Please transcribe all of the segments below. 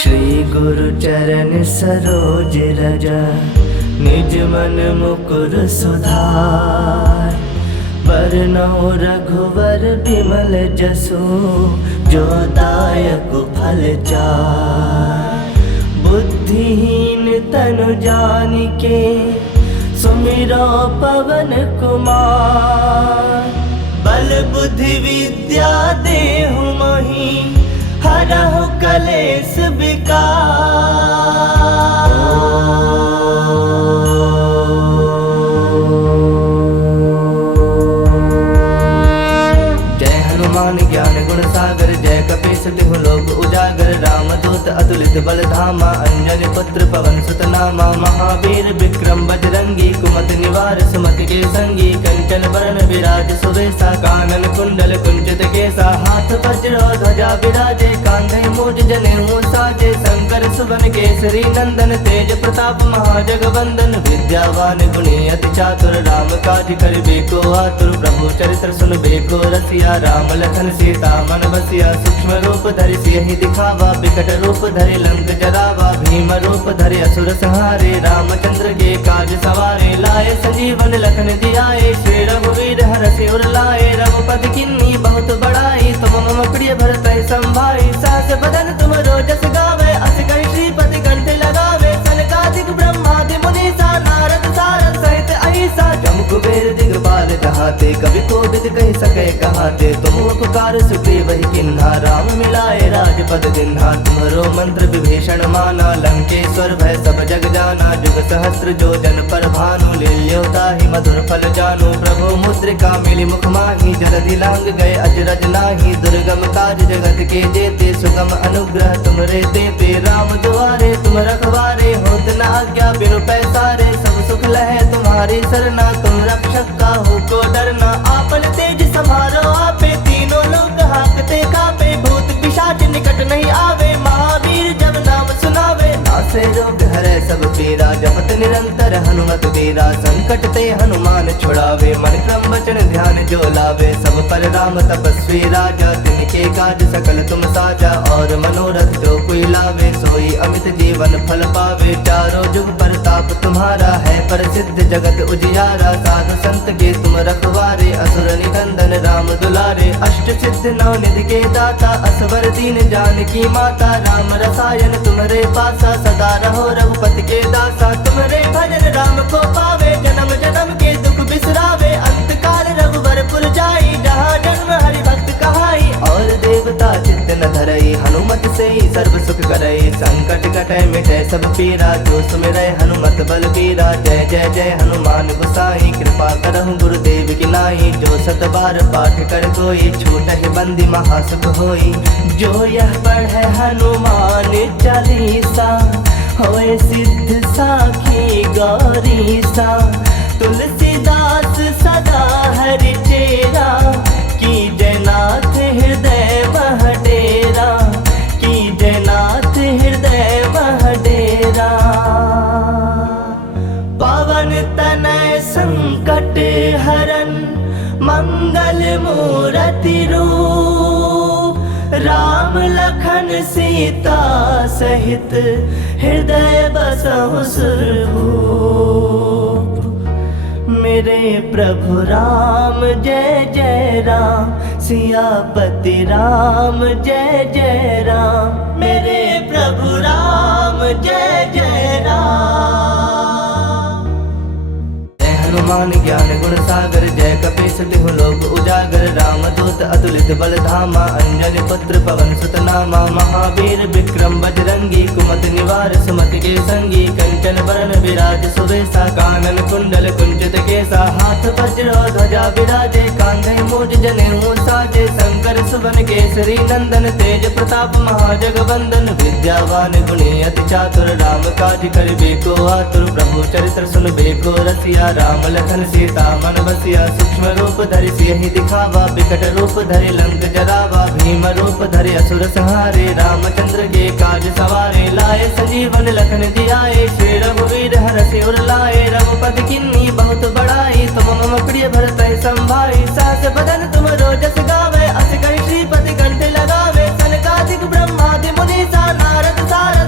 श्री गुरु चरण सरोज रज, निज मन मुकुर सुधार। बरनउँ रघुवर बिमल जसु, जो दायक फल चार। बुद्धिहीन तनु जानिके, सुमिरो पवन कुमार। बल बुद्धि विद्या देहु मोहि, हरहु कलेश विकार। जय हनुमान ज्ञान गुण सागर, जय कपीस तिहु लोक उजागर। रामदूत अतुलित बल धामा, अंजनी पुत्र पवन सुत नामा। महावीर विक्रम बजरंगी, कुमति निवार सुमति के संगी। कंचन बरन विराज सुबेसा, कानन कुंडल कुंचित केसा। हाथ वज्र ध्वजा विराजे, कांधे मूज जनेऊ साजे। शंकर सुवन केसरी नंदन, तेज प्रताप महाजगवंदन। विद्यावान गुणी अति चातुर, राम काज करिबे को आतुर। प्रभु चरित्र सुनबे को रसिया, राम लखन सीता मन बसिया। सूक्ष्म रूप धरि सियहि दिखावा, विकट रूप धरि लंक जरावा। भीम रूप धरि असुर संहारे, रामचंद्र के काज सवारे। लाए संजीवन लखन जियाए, श्री रघुवीर हरषि उर लाए। रघुपति किन्नी बहुत बड़ाई, तुम मम प्रिय भरतहि संभाई। सहस बदन तुम रोजस गावे, अस कहि श्रीपति कंठ लगावे। सनकादिक ब्रह्मादि मुनीसा, नारद सारद सहित अहिसा। जम कुबेर दिगपाल जहाते, कवि कोविद कहि सकै कहाते। तुम उपकार सुग्रीव ही किन्हा, राम मिलाए राजपद दिन्हा। तुम्हरो मंत्र विभीषण माना, लंकेश्वर भय सब जग जाना। जुग सहस्त्र जो जन पर भानु, लील्यो ताहि मधुर फल जानु। प्रभु मुद्रिका मिली मुख माहि, जलधि लांग गए अजरज नाही। दुर्गम काज जगत के जेते, सुगम अनुग्रह तुमरे देते। राम दुआरे तुम रखवारे, होत न आज्ञा बिनु पैसारे। सब सुख लहै तुम्हारी सरना, तुम रक्षक काहू को डरना। आपन तेज समारो आपे, तीनों लोक हांकते कापे। भूत पिशाच निकट नहीं आवे, महावीर जब नाम सुनावे। नासे रोग हरै सब पीरा, जपत निरंतर हनुमत वीरा। संकट ते हनुमान छुड़ावे, मन क्रम वचन ध्यान जो लावे। सब पर राम तपस्वी राजा, तिनके काज सकल तुम साजा। और मनोरथ जो कोई लावे, सोई अमित जीवन फल पावे। चारों जुग परताप तुम्हारा है, प्रसिद्ध जगत उजियारा। साधु संत के तुम रखवारे, असुर निकंदन राम दुलारे। अष्ट सिद्ध नौ निधि के दाता, असवर दीन जानकी माता। राम रसायन तुम्हारे पासा, सदा रहो रघुपति के दासा। तुम्हारे भजन राम को पावे, जन्म जन्म के दुख बिसरावे। अंत काल रघुवर पुर जाई, जहाँ जन्म हरि भक्त कहाई। और देवता चित्त न धरई, हनुमत से ही सर्व सुख करई। संकट कटै मिटै सब पीरा, जो सुमिरै हनुमत बल बीरा। जय जय जय हनुमान गोसाई, कृपा करहु गुरुदेव की नाई। जो सत बार पाठ कर कोई, छूटहि बंदी महासुख होई। जो यह पढ़ै हनुमान चालीसा, होए सिद्ध साखी गौरीसा। तुलसीदास सदा हरि चेरा, की जयनाथ हृदय मह डेरा। की जयनाथ हृदय मह डेरा। पवन तनय संकट हरन, मंगल मूरति रूप। राम लखन सीता सहित, हृदय बसहु सुरभूप। मेरे प्रभु राम जय जय राम, सियापति राम जय जय राम। मेरे प्रभु राम जय जय राम। हनुमान ज्ञान गुण सागर, जय कपीस तिहु लोक उजागर। रामदूत अतुलित बल धामा, अंजनी पुत्र पवन सुत नामा। महावीर विक्रम बजरंगी, कुमति निवार सुमति के संगी। कंचन बरन विराज सुबेसा, कानन कुंडल कुंचित केसा। हाथ वज्र ध्वजा विराजे, कांधे मूज जनेऊ साजे। शंकर सुवन केसरी नंदन, तेज प्रताप महाजगवंदन। विद्यावान गुणी अति चातुर, राम काज करिबे को आतुर। प्रभु चरित्र सुनबे को रसिया, राम लखन सीता मन बसिया। सूक्ष्म रूप धरि सियहि दिखावा, विकट रूप धरि लंक जरावा। भीम रूप धरि असुर संहारे, रामचंद्र के काज सवारे। लाए संजीवन लखन जियाए, श्री रघुवीर हरषि उर लाए। रघुपति किन्नी बहुत बड़ाई, तुम मम प्रिय भरतहि संभाई। सहस बदन तुम रोजस गावे, अस कहि श्रीपति कंठ लगावे। सनकादिक ब्रह्मादि मुनीसा, नारद सारद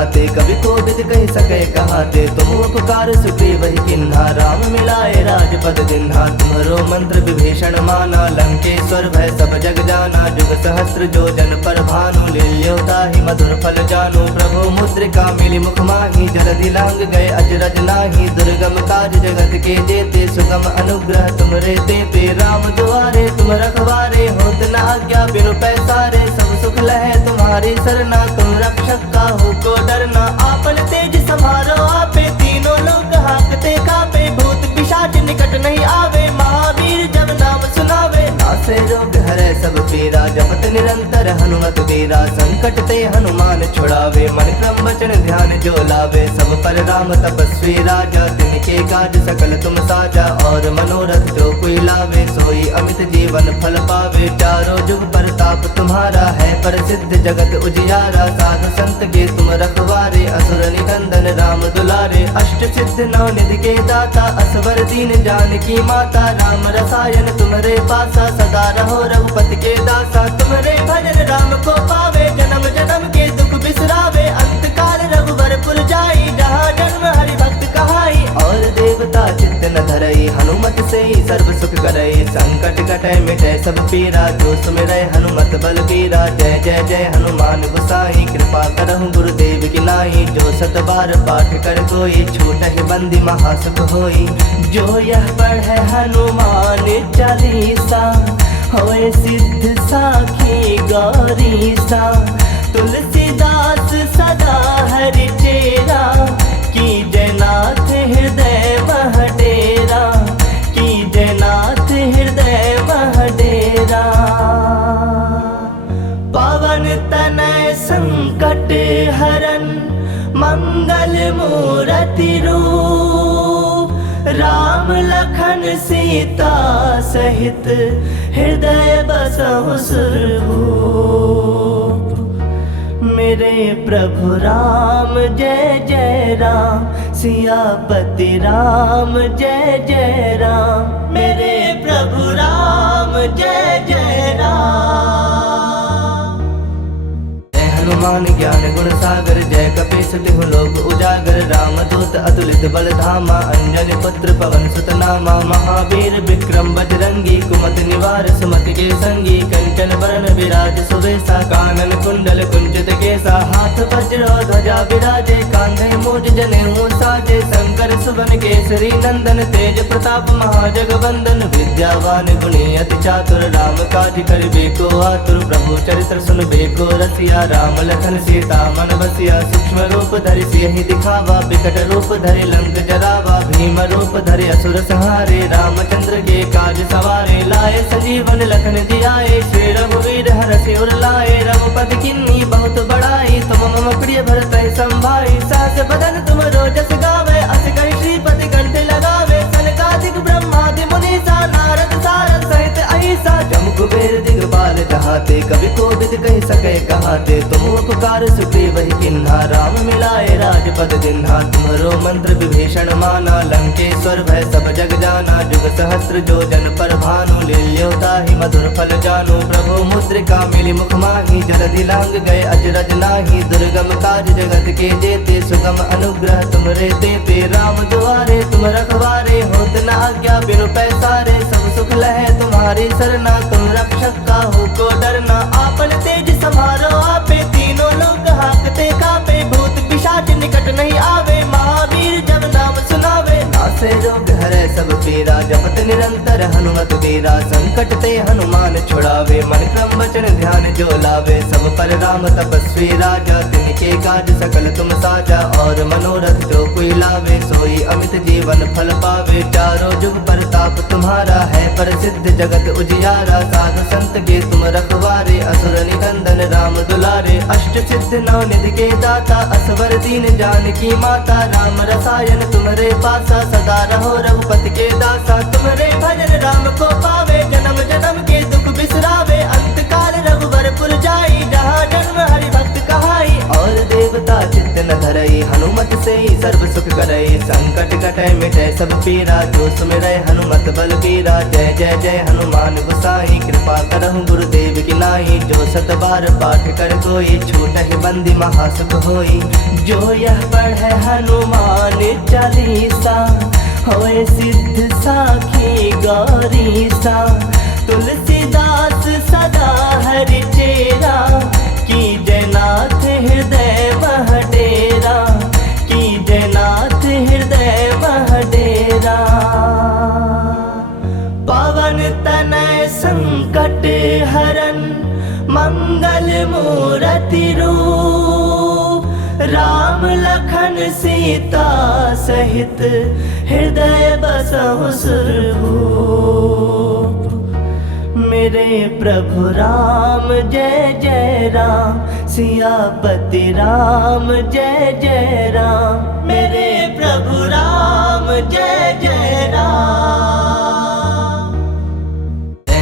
जहाते, कभी कोविद कह सके कहाते। तुम उपकार सुग्रीव ही किन्हा, राम मिलाए राजपद दिन्हा। तुम्हारो मंत्र विभीषण माना, लंकेश्वर भय सब जग जाना। जुग सहस्त्र जो जन पर भानु, लील्योता ही मधुर फल जानू। प्रभु मुद्रिका मिली मुख माही, जलधि लांग गए अजरज नाही। दुर्गम काज जगत के जेते, सुगम अनुग्रह तुमरे तेते। राम दुआरे तुम रखवारे, होत न आज्ञा बिनु पैसारे। सब सुख लहे तुम्हारी सरना, तुम रक्षक काहू को डरना। आपन तेज समारो आपे, तीनों लोग हाकते कापे। भूत पिशाच निकट नहीं आवे, महावीर जब नाम सुनावे। नासे रोग हरे सब पीरा, जपत निरंतर हनुमत वीरा। संकट ते हनुमान छुड़ावे, मन क्रम वचन ध्यान जो लावे। सब पर राम तपस्वी राजा, तिनके काज सकल तुम साजा। और मनोरथ जो कोई लावे, सोई अमित जीवन फल पावे। चारों जुग परताप तुम्हारा है, प्रसिद्ध जगत उजियारा। साधु संत के तुम रखवारे, असुर निकंदन राम दुलारे। अष्ट सिद्ध नौ निधि के दाता, असवर दीन जानकी माता। राम रसायन तुम्हारे पासा, सदा रहो रघुपति के दासा। तुम्हारे भजन राम को पावे, जन्म जन्म के दुख बिसरावे। अंत काल रघुवर पुर जाई, जहाँ जन्म हरि भक्त कहाई। और देवता चित्त न धरई, हनुमत से ही सर्व सुख करई। संकट कटे मिटे सब पीरा, जो सुमिरै हनुमत बल बीरा। जय जय जय हनुमान गोसाई, कृपा करहु गुरुदेव की नाई। जो सत बार पाठ कर कोई, छूटहि बंदी महासुख होई। जो यह पढ़े हनुमान चालीसा, होए सिद्ध साखी गौरीसा। तुलसीदास सदा हरि चेरा, कीजय नाथ हृदय मह डेरा। कीजय नाथ हृदय मह डेरा। पवन तनय संकट हरन, मंगल मूरति रूप। राम लखन सीता सहित, हृदय बसहु सुरभूप। मेरे प्रभु राम जय जय राम, सियापति राम जय जय राम। मेरे प्रभु राम जय जय राम। हनुमान ज्ञान गुण सागर, जय कपीस तिहु लोक उजागर। राम दूत अतुलित बल धामा, अंजनी पुत्र पवन सुत नामा। महावीर विक्रम बजरंगी, कुमति निवार सुमति के संगी। कंचन बरन विराज सुबेसा, कानन कुंडल कुंचित केसा। हाथ वज्र ध्वजा विराजे, कांधे मूज जनेऊ साजे। शंकर सुवन केसरी नंदन, तेज प्रताप महाजगवंदन। विद्यावान गुणी अति चातुर, राम काज करिबे को आतुर। प्रभु चरित्र सुनबे को रसिया, राम लखन सीता मन बसिया। सूक्ष्म रूप धरि सियहि दिखावा, बिकट रूप धरि लंक जरावा। भीम रूप धरि असुर संहारे, रामचंद्र के काज सवारे। लाए संजीवन लखन जियाए, श्री रघुवीर हरषि उर लाए। रघुपति किन्नी बहुत बड़ाई, तुम मम प्रिय भरत संभाई। सहस बदन तुम रोजस गावे, अस कहि श्रीपति कंठ लगावे। सनकादिक ब्रह्मादि मुनीसा, नारद सारद सहित अहिसा। जम कुबेर दिगपाल जहाते, कभी कोविद कह सके कहाते। तुम उपकार सुग्रीव ही किन्हा, राम मिलाए राजपद दिन्हा। तुम्हारो मंत्र विभीषण माना, लंकेश्वर भय सब जग जाना। जुग सहस्त्र जो जन पर भानु, लील्योता ही मधुर फल जानू। प्रभु मुद्रिका मिली मुख माही, जलधि लांग गए अजरज नाही। दुर्गम काज जगत के जेते, सुगम अनुग्रह तुमरे तेते। राम दुआरे तुम रखवारे, होत न आज्ञा बिनु पैसारे। सब सुख लहे तुम्हारी सरना, तुम रक्षक काहू को डरना। आपन तेज समारो आपे, तीनों लोग हाकते कापे। भूत पिशाच निकट नहीं आवे, महावीर जब नाम सुनावे। नासे रोग हरे सब पीरा, जपत निरंतर हनुमत वीरा। संकट ते हनुमान छुड़ावे, मन क्रम वचन ध्यान जो लावे। सब पर राम तपस्वी राजा, तिनके काज सकल तुम साजा। और मनोरथ जो कोई लावे, सोई अमित जीवन फल पावे। चारों जुग परताप तुम्हारा है, प्रसिद्ध जगत उजियारा। साधु संत के तुम रखवारे, असुर निकंदन राम दुलारे। अष्ट सिद्ध नौ निधि के दाता, असवर दीन जानकी माता। राम रसायन तुम्हारे पासा, सदा रहो रघुपति के दासा। तुम्हारे भजन राम को पावे, जन्म जन्म के दुख बिसरावे। अंत काल रघुवर पुर जाई, जहाँ जन्म हरि भक्त कहाई। और देवता चित्त न धरई, हनुमत से ही सर्व सुख करई। संकट कटे मिटे सब पीरा, जो सुमिरै हनुमत बल बीरा। जय जय जय हनुमान गोसाई, कृपा कृपा करहु गुरुदेव की नाई। जो 7 बार पाठ कर कोई छूटहि बंदी महासुख होई। जो यह पढ़े हनुमान चालीसा होए सिद्ध साखी गौरीसा। तुलसीदास सदा हरि चेरा की जयनाथ हृदय वह डेरा। की जयनाथ हृदय वह डेरा। पवन तनय संकट हरन मंगल मूरति रूप। राम लखन सीता सहित हृदय बसहु सुरभूप। मेरे प्रभु राम जय जय राम। सियापति राम जय जय राम। मेरे प्रभु राम जय जय राम।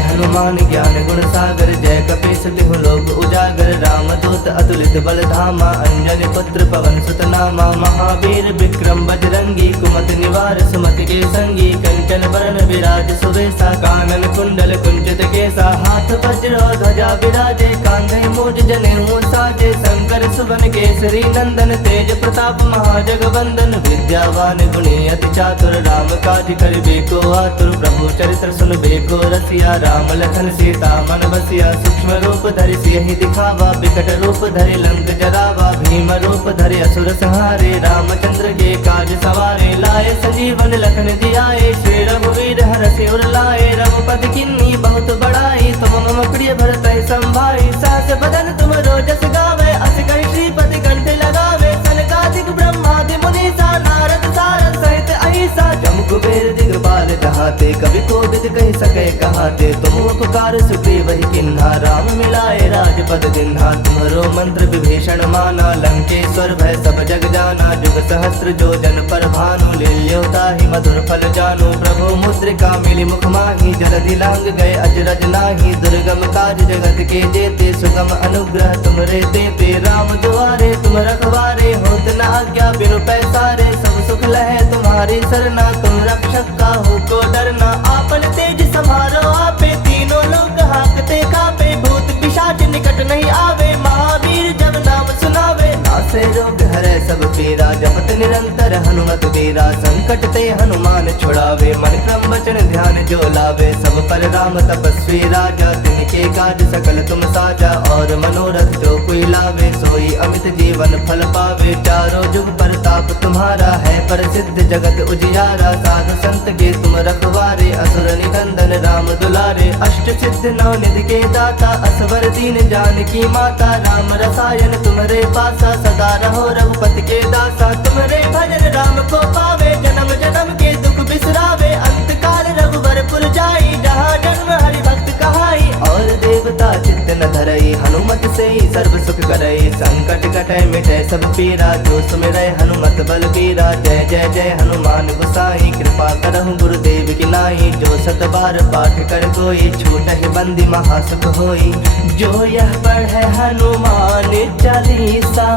हनुमान ज्ञान गुण सागर जय कपीस तिहु लोक उजागर। रामदूत अतुलित बल धामा अंजनी पुत्र पवन सुत नामा। महावीर विक्रम बजरंगी कुमति निवार सुमति के संगी। कंचन बरन विराज सुवेसा कानन कुंडल कुंचित केसा। हाथ वज्र ध्वजा विराजे कांधे मूज जनेऊ साजे। शंकर सुवन केसरी नंदन तेज प्रताप महाजगवंदन। विद्यावान गुणी अति चातुर राम काज करिबे को आतुर। प्रभु चरित्र सुनबे को रसिया राम लखन सीता मन बसिया। सूक्ष्म रूप धरि सियहि दिखावा विकट रूप धरि लंक जरावा। भीम रूप धरि असुर संहारे रामचंद्र के काज सवारे। लाए संजीवन लखन जियाए श्री रघुवीर हरषि उर लाए। रघुपति किन्नी बहुत बड़ाई तुम मम प्रिय भरतहि संभाई। सहस बदन तुम रोजस गावे अस कहि श्रीपति कंठ लगावे। सनकादिक ब्रह्मादि मुनीसा नारद सारद सहित अहिसा। जम कुबेर दिगपाल जहाते कवि कोविद कहि सके कहाते। तुम उपकार सुग्रीव ही किन्हा राम मिलाए राजपद दिन्हा। तुम्हरो मंत्र विभीषण माना लंकेश्वर भय सब जग जाना। जुग सहस्त्र जो जन पर भानु लील्योता ही मधुर फल जानू। प्रभु मुद्रिका मिली मुख माही जलधि लांग गए अजरज नाही। दुर्गम काज जगत के जेते सुगम अनुग्रह तुमरे देते। राम दुआरे तुम रखवारे होत न आज्ञा बिनु पैसारे। सब सुख लहे तुम्हारी सरना तुम रक्षक काहू को डरना। आपन तेज समारो आपे तीनों लोग हाकते कापे। भूत पिशाच निकट नहीं आवे महावीर जब नाम सुनावे। नासे रोग हरे सब पीरा जपत निरंतर हनुमत बीरा। संकट ते हनुमान छुड़ावे मन क्रम वचन ध्यान जो लावे। सब पर राम तपस्वी राजा तिनके काज सकल तुम साजा। और मनोरथ जो कोई लावे सोई अमित जीवन फल पावे। चारों जुग परताप तुम्हारा है प्रसिद्ध जगत उजियारा। साधु संत के तुम रखवारे असुर निकंदन राम दुलारे। अष्ट सिद्ध नौ निधि के दाता असवर दीन जानकी माता। राम रसायन तुम्हारे पासा सदा रहो रघुपति के दासा। तुम्हारे भजन राम को पावे जन्म जन्म के दुख बिसरावे। अंत काल रघुवर पुर जाई जहाँ जन्म हरि भक्त कहाई। और देवता चित्त न धरई हनुमत से ही सर्व सुख करई। संकट कटै मिटै सब पीरा जो सुमिरै हनुमत बल बीरा। जय जय जय हनुमान गोसाई कृपा करहु गुरुदेव की नाई। जो 7 बार पाठ कर कोई छूटहि बंदी महासुख होई। जो यह पढ़े हनुमान चालीसा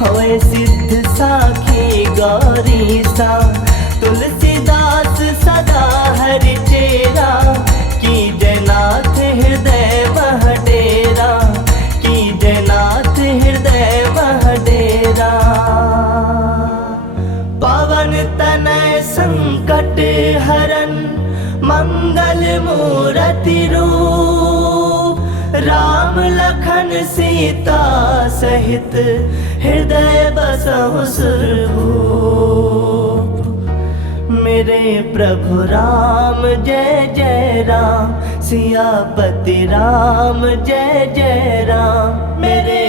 होए सिद्ध साखी गौरीसा। तुलसीदास सदा हरि चेरा की जयनाथ हृदय वह डेरा। की जयनाथ हृदय वह डेरा। पवन तनय संकट हरन मंगल मूरति रूप। राम लखन सीता सहित हृदय बसहु सुरभूप। मेरे प्रभु राम जय जय राम। सियापति राम जय जय राम। मेरे